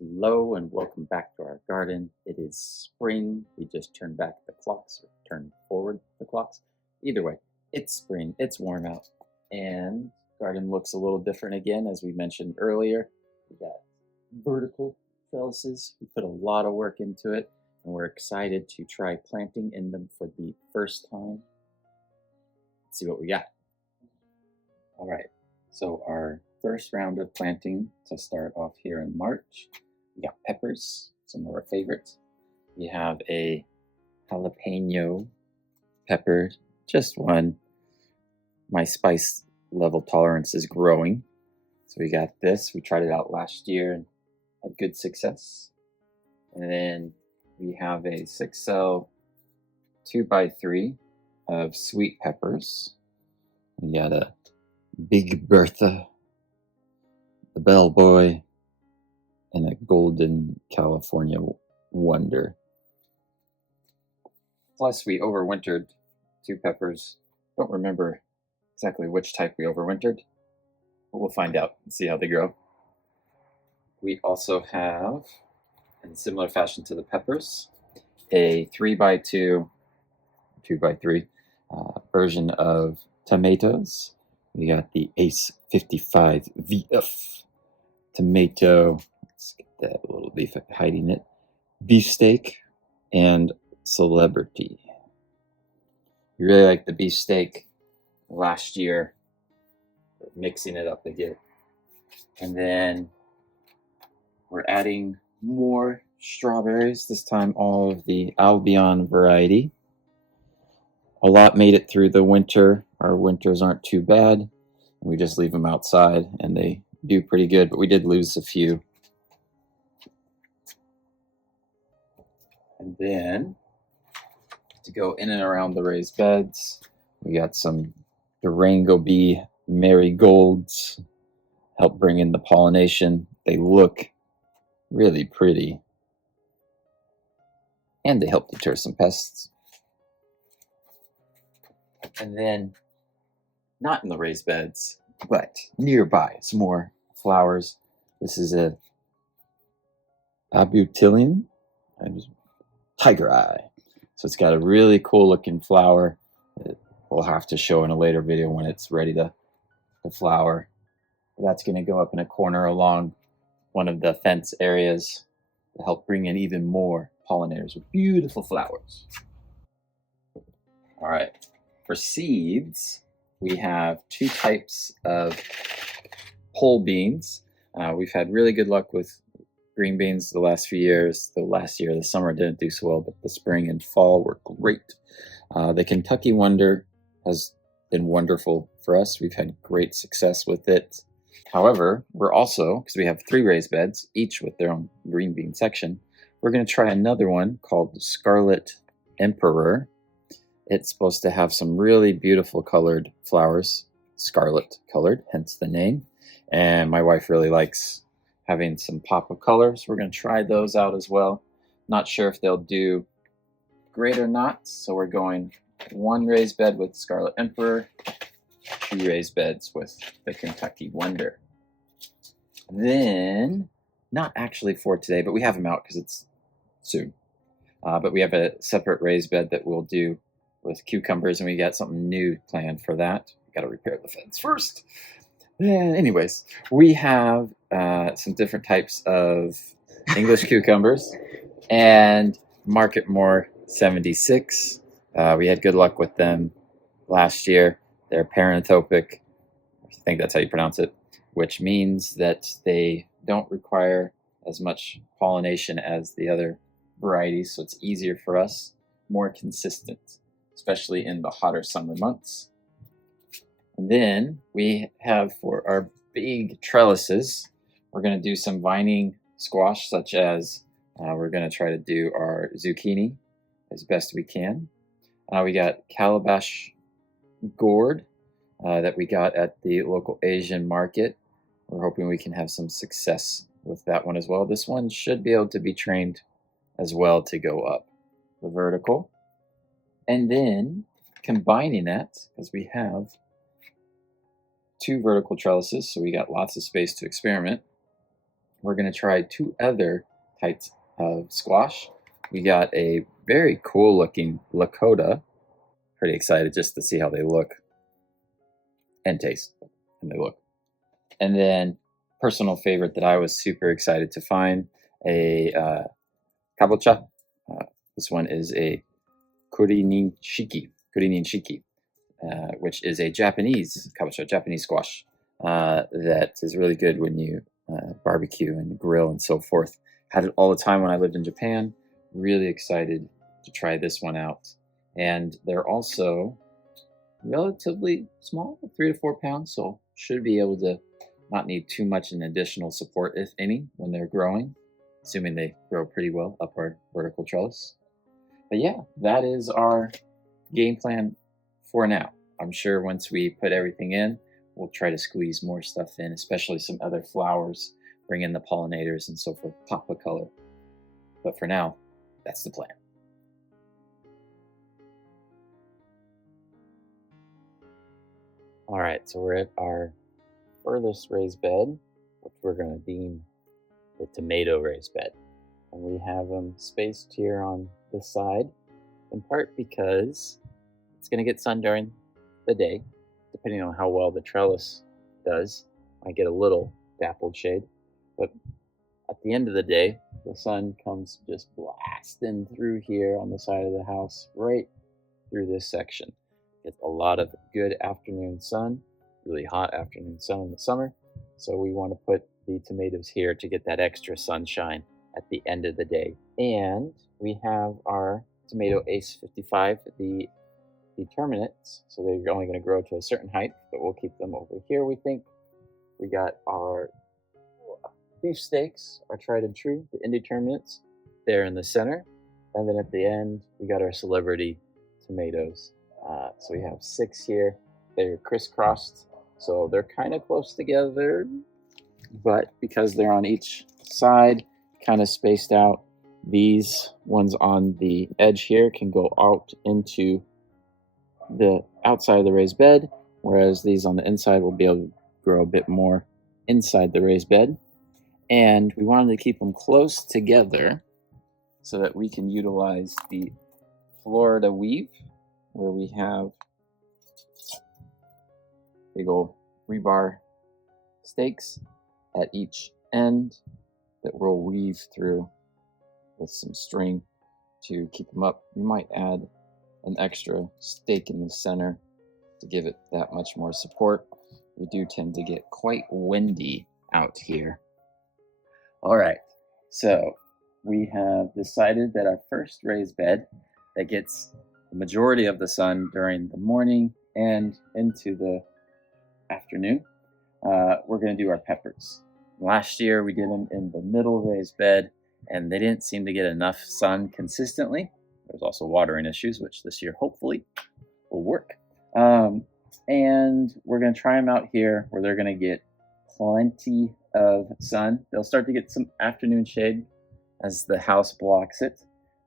Hello and welcome back to our garden. It is spring. We just turned back the clocks or turned forward the clocks. Either way, it's spring. It's warm out. And garden looks a little different again, as we mentioned earlier. We got vertical trellises. We put a lot of work into it, and we're excited to try planting in them for the first time. Let's see what we got. All right, so our first round of planting to start off here in March. We got peppers, some of our favorites. We have a jalapeno pepper, just one. My spice level tolerance is growing. So we got this. We tried it out last year and had good success. And then we have a 6L 2x3 of sweet peppers. We got a Big Bertha, the Bellboy, and a Golden California Wonder. Plus, we overwintered 2 peppers. Don't remember exactly which type we overwintered, but we'll find out and see how they grow. We also have, in similar fashion to the peppers, a 3x2, 2x3 version of tomatoes. We got the Ace 55 VF tomato. Let's get that little leaf hiding it. Beefsteak and Celebrity. We really like the beefsteak last year, mixing it up again. And then we're adding more strawberries, this time all of the Albion variety. A lot made it through the winter. Our winters aren't too bad. We just leave them outside and they do pretty good, but we did lose a few. And then to go in and around the raised beds, we got some Durango Bee marigolds. Help bring in the pollination. They look really pretty. And they help deter some pests. And then, not in the raised beds, but nearby, some more flowers. This is a Abutillion Tiger Eye. So it's got a really cool looking flower. We'll have to show in a later video when it's ready to flower. That's going to go up in a corner along one of the fence areas to help bring in even more pollinators with beautiful flowers. All right, for seeds, we have 2 types of pole beans. We've had really good luck with green beans the last few years. The last year, the summer didn't do so well, but the spring and fall were great. The Kentucky Wonder has been wonderful for us. We've had great success with it. However, we're also, because we have 3 raised beds, each with their own green bean section, we're going to try another one called Scarlet Emperor. It's supposed to have some really beautiful colored flowers, scarlet colored, hence the name. And my wife really likes having some pop of color, so we're going to try those out as well. Not sure if they'll do great or not, so we're going 1 raised bed with Scarlet Emperor, 2 raised beds with the Kentucky Wonder. Then, not actually for today, but we have them out because it's soon. But we have a separate raised bed that we'll do with cucumbers, and we got something new planned for that. We got to repair the fence first. Anyways, we have some different types of English cucumbers and Marketmore 76. We had good luck with them last year. They're paranthropic, I think that's how you pronounce it, which means that they don't require as much pollination as the other varieties, so it's easier for us, more consistent, especially in the hotter summer months. And then we have, for our big trellises, we're going to do some vining squash, such as we're going to try to do our zucchini as best we can. We got calabash gourd that we got at the local Asian market. We're hoping we can have some success with that one as well. This one should be able to be trained as well to go up the vertical. And then combining that, because we have 2 vertical trellises, so we got lots of space to experiment, we're going to try two other types of squash. We got a very cool looking Lakota. Pretty excited just to see how they look and taste, and they look. And then personal favorite that I was super excited to find, a kabocha. This one is a kurininshiki, which is a Japanese kabocha, Japanese squash, that is really good when you barbecue and grill and so forth. Had it all the time when I lived in Japan. Really excited to try this one out. And they're also relatively small, 3 to 4 pounds, so should be able to not need too much an additional support, if any, when they're growing, assuming they grow pretty well up our vertical trellis. But yeah, that is our game plan for now. I'm sure once we put everything in, we'll try to squeeze more stuff in, especially some other flowers, bring in the pollinators and so forth, pop a color. But for now, that's the plan. All right, so we're at our furthest raised bed, which we're going to deem the tomato raised bed. And we have them spaced here on this side, in part because it's going to get sun during the day, depending on how well the trellis does. I get a little dappled shade, but at the end of the day, the sun comes just blasting through here on the side of the house, right through this section. Gets a lot of good afternoon sun, really hot afternoon sun in the summer. So we want to put the tomatoes here to get that extra sunshine at the end of the day. And we have our tomato Ace 55, the determinants. So they're only going to grow to a certain height, but we'll keep them over here, we think. We got our beefsteaks, our tried and true, the indeterminates, there in the center. And then at the end, we got our celebrity tomatoes. So we have 6 here. They're crisscrossed, so they're kind of close together, but because they're on each side, kind of spaced out, these ones on the edge here can go out into the outside of the raised bed, whereas these on the inside will be able to grow a bit more inside the raised bed. And we wanted to keep them close together so that we can utilize the Florida weave, where we have big old rebar stakes at each end that we'll weave through with some string to keep them up. We might add an extra stake in the center to give it that much more support. We do tend to get quite windy out here. All right, so we have decided that our first raised bed that gets the majority of the sun during the morning and into the afternoon, we're going to do our peppers. Last year we did them in the middle raised bed, and they didn't seem to get enough sun consistently. There's also watering issues, which this year hopefully will work. And we're going to try them out here where they're going to get plenty of sun. They'll start to get some afternoon shade as the house blocks it,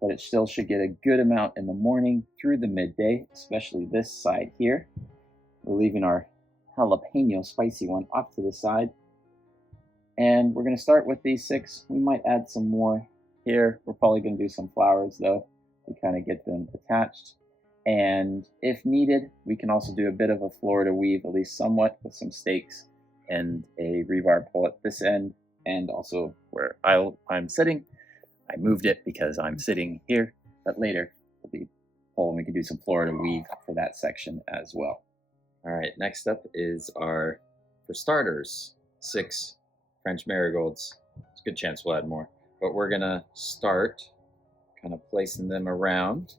but it still should get a good amount in the morning through the midday, especially this side here. We're leaving our jalapeno spicy one off to the side. And we're going to start with these 6. We might add some more here. We're probably going to do some flowers though to kind of get them attached. And if needed, we can also do a bit of a Florida weave, at least somewhat, with some stakes and a rebar pull at this end, and also where I'm sitting. I moved it because I'm sitting here, but later we'll be pulling. We can do some Florida weave for that section as well. All right, next up is our, for starters, 6 French marigolds. There's a good chance we'll add more, but we're gonna start kind of placing them around.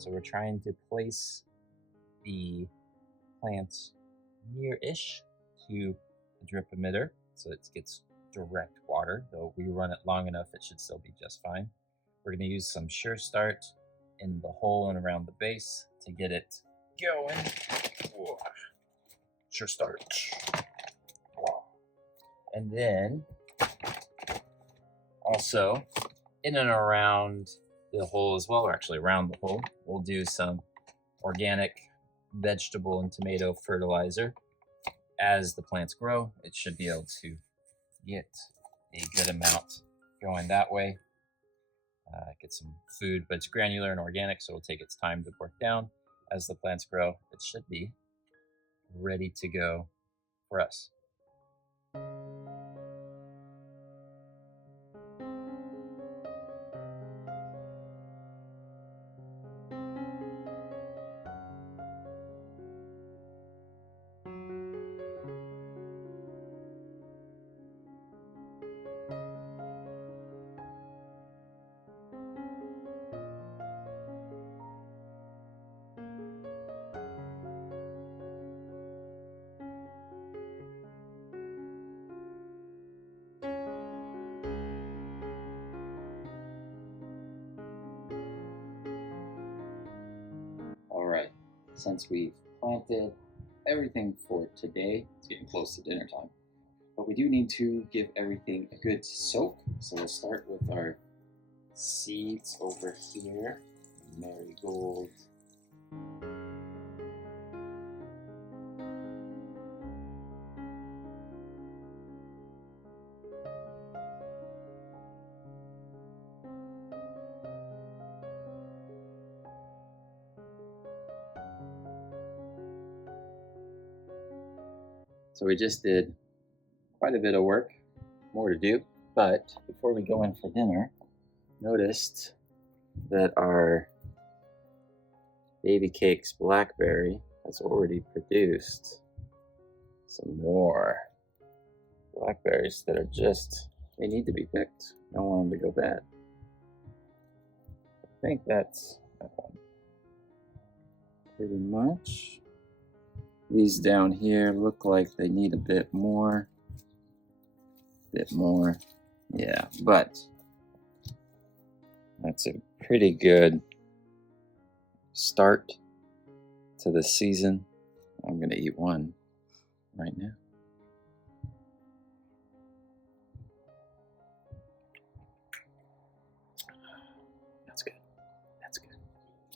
So we're trying to place the plants near-ish to the drip emitter so it gets direct water. Though if we run it long enough, it should still be just fine. We're going to use some Sure Start in the hole and around the base to get it going. Whoa. Sure Start. And then also in and around the hole as well, or actually around the hole, we'll do some organic vegetable and tomato fertilizer. As the plants grow, it should be able to get a good amount going that way. Get some food, but it's granular and organic, so it'll take its time to work down. As the plants grow, it should be ready to go for us. All right, since we've planted everything for today, it's getting close to dinner time, but we do need to give everything a good soak. So we'll start with our seeds over here. Marigold. So we just did quite a bit of work, more to do, but before we go in for dinner, noticed that our Baby Cakes blackberry has already produced some more blackberries that are just, they need to be picked. I don't want them to go bad. I think that's pretty much. These down here look like they need a bit more. Yeah, but that's a pretty good start to the season. I'm gonna eat one right now. That's good.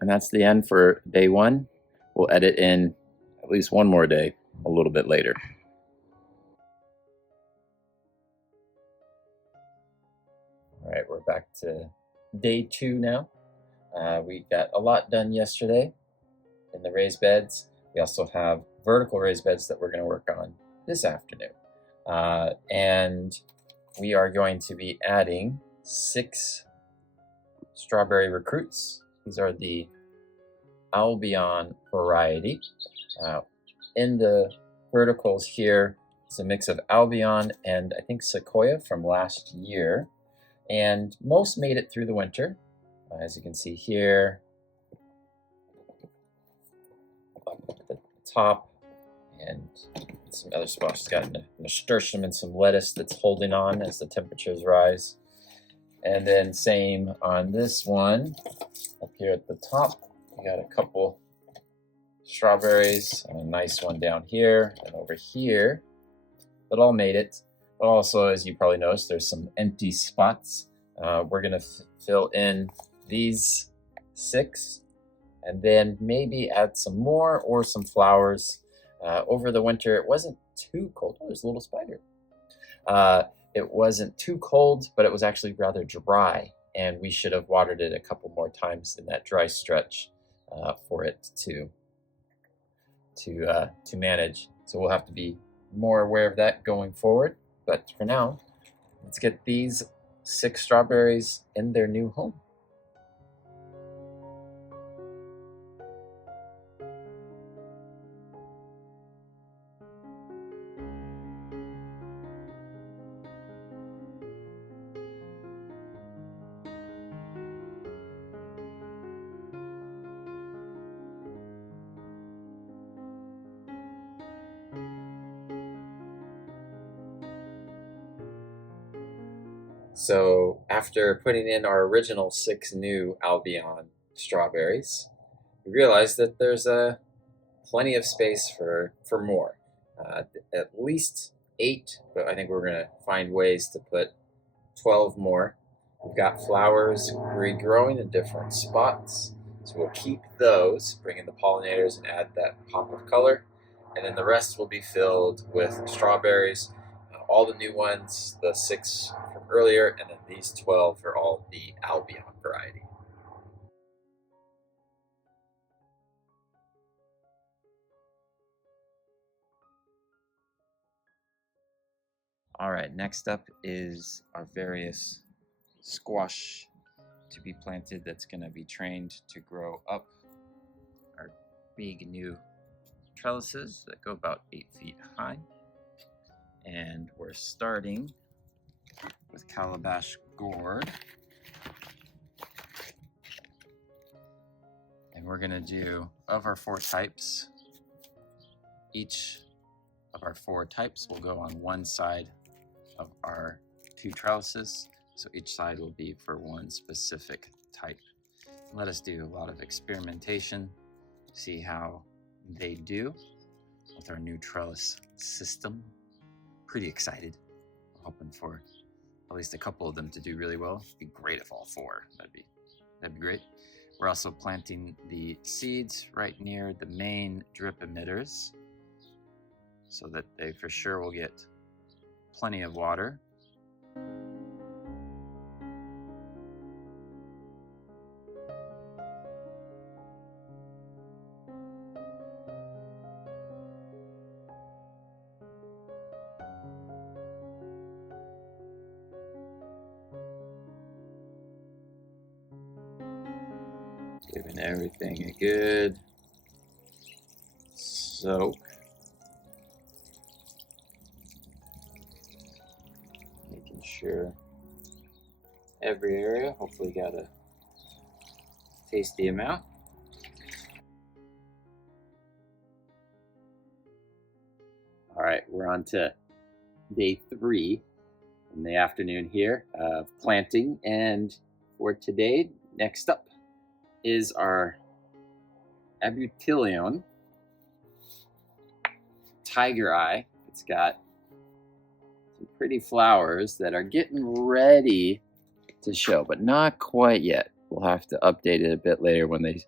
And that's the end for day one. We'll edit in at least one more day a little bit later. All right, we're back to day two now. We got a lot done yesterday in the raised beds. We also have vertical raised beds that we're going to work on this afternoon. And we are going to be adding 6 strawberry recruits. These are the Albion variety. In the verticals here, it's a mix of Albion and I think Sequoia from last year. And most made it through the winter. As you can see here, at the top, and some other spots. It's got a nasturtium and some lettuce that's holding on as the temperatures rise. And then same on this one, up here at the top, we got a couple strawberries and a nice one down here and over here that all made it. But also, as you probably noticed, there's some empty spots. We're gonna fill in these 6 and then maybe add some more or some flowers. Over the winter, it wasn't too cold. Oh, there's a little spider. It wasn't too cold, but it was actually rather dry, and we should have watered it a couple more times in that dry stretch for it to manage. So we'll have to be more aware of that going forward. But for now, let's get these 6 strawberries in their new home. So after putting in our original 6 new Albion strawberries, we realized that there's plenty of space for more. At least 8, but I think we're going to find ways to put 12 more. We've got flowers regrowing in different spots, so we'll keep those, bring in the pollinators and add that pop of color. And then the rest will be filled with strawberries, all the new ones, the 6 from earlier, and then these 12 are all the Albion variety. All right, next up is our various squash to be planted that's going to be trained to grow up our big new trellises that go about 8 feet high. And we're starting with calabash gourd. And we're going to do, of our 4 types, each of our 4 types will go on one side of our 2 trellises. So each side will be for one specific type. Let us do a lot of experimentation, see how they do with our new trellis system. Pretty excited. I'm hoping for at least a couple of them to do really well. It'd be great if all 4. That'd be great. We're also planting the seeds right near the main drip emitters so that they for sure will get plenty of water. Giving everything a good soak. Making sure every area hopefully got a tasty amount. All right, we're on to day 3 in the afternoon here of planting. And for today, next up is our Abutilon Tiger Eye. It's got some pretty flowers that are getting ready to show, but not quite yet. We'll have to update it a bit later when they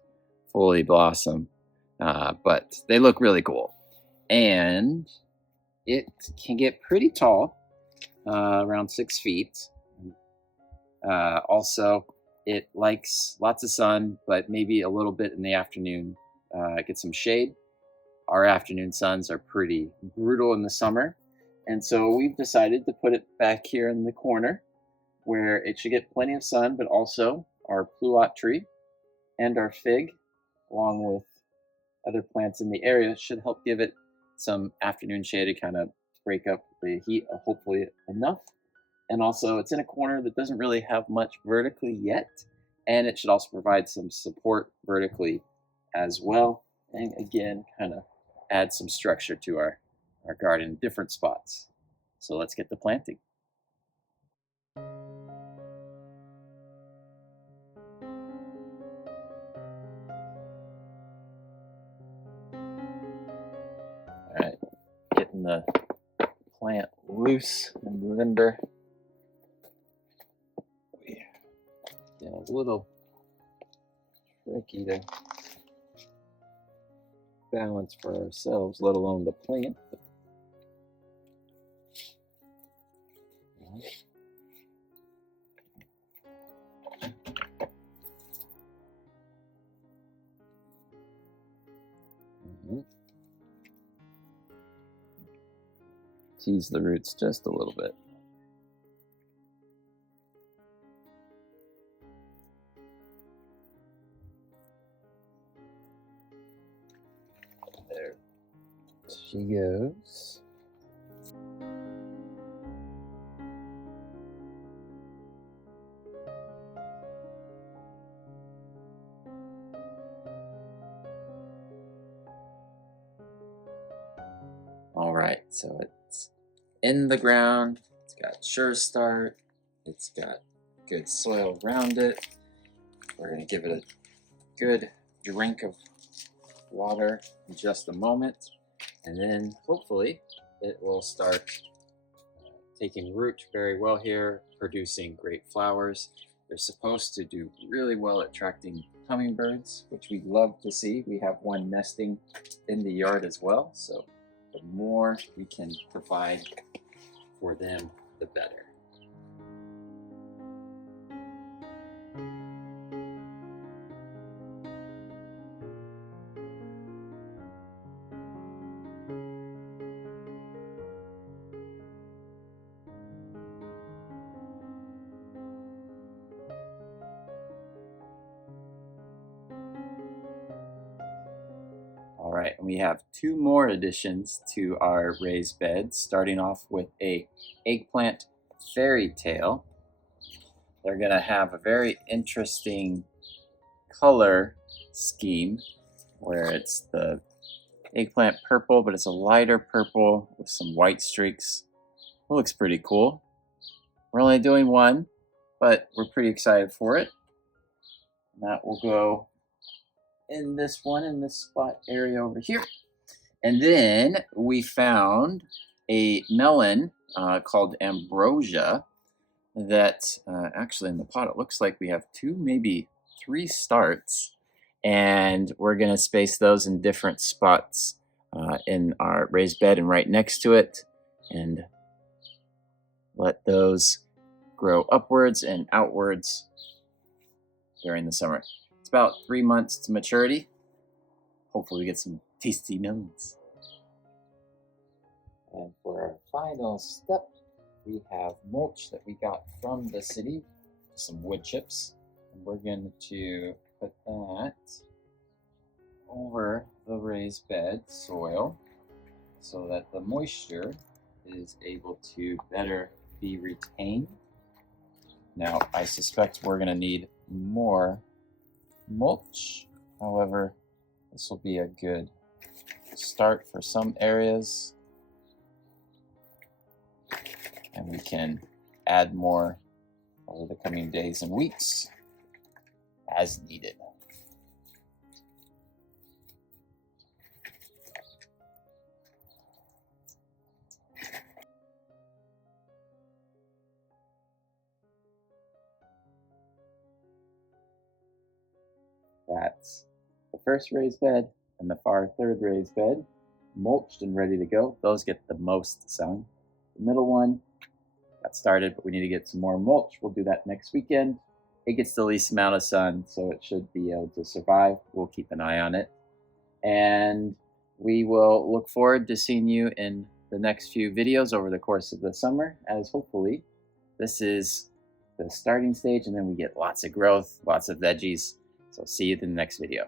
fully blossom, but they look really cool. And it can get pretty tall, around 6 feet. Also, it likes lots of sun, but maybe a little bit in the afternoon. Get some shade. Our afternoon suns are pretty brutal in the summer, and so we've decided to put it back here in the corner where it should get plenty of sun, but also our pluot tree and our fig, along with other plants in the area, should help give it some afternoon shade to kind of break up the heat, hopefully enough. And also, it's in a corner that doesn't really have much vertically yet, and it should also provide some support vertically as well. And again, kind of add some structure to our garden in different spots. So let's get to planting. All right, getting the plant loose and limber. Yeah, it's a little tricky to balance for ourselves, let alone the plant. Tease the roots just a little bit. There she goes. All right, so it's in the ground. It's got Sure Start. It's got good soil around it. We're going to give it a good drink of water in just a moment, and then hopefully it will start taking root very well here, producing great flowers. They're supposed to do really well at attracting hummingbirds, which we love to see. We have one nesting in the yard as well, so the more we can provide for them, the better. All right, and we have two more additions to our raised beds, starting off with a eggplant fairy tale. They're going to have a very interesting color scheme where it's the eggplant purple, but it's a lighter purple with some white streaks. It looks pretty cool. We're only doing one, but we're pretty excited for it. And that will go in this one, in this spot area over here. And then we found a melon called Ambrosia that actually in the pot it looks like we have two, maybe three starts, and we're going to space those in different spots in our raised bed and right next to it, and let those grow upwards and outwards during the summer. It's about 3 months to maturity. Hopefully we get some tasty melons. And for our final step, we have mulch that we got from the city, some wood chips, and we're going to put that over the raised bed soil so that the moisture is able to better be retained. Now, I suspect we're going to need more mulch. However, this will be a good start for some areas, and we can add more over the coming days and weeks as needed. That's the first raised bed and the far third raised bed, mulched and ready to go. Those get the most sun. The middle one got started, but we need to get some more mulch. We'll do that next weekend. It gets the least amount of sun, so it should be able to survive. We'll keep an eye on it. And we will look forward to seeing you in the next few videos over the course of the summer, as hopefully this is the starting stage, and then we get lots of growth, lots of veggies. So see you in the next video.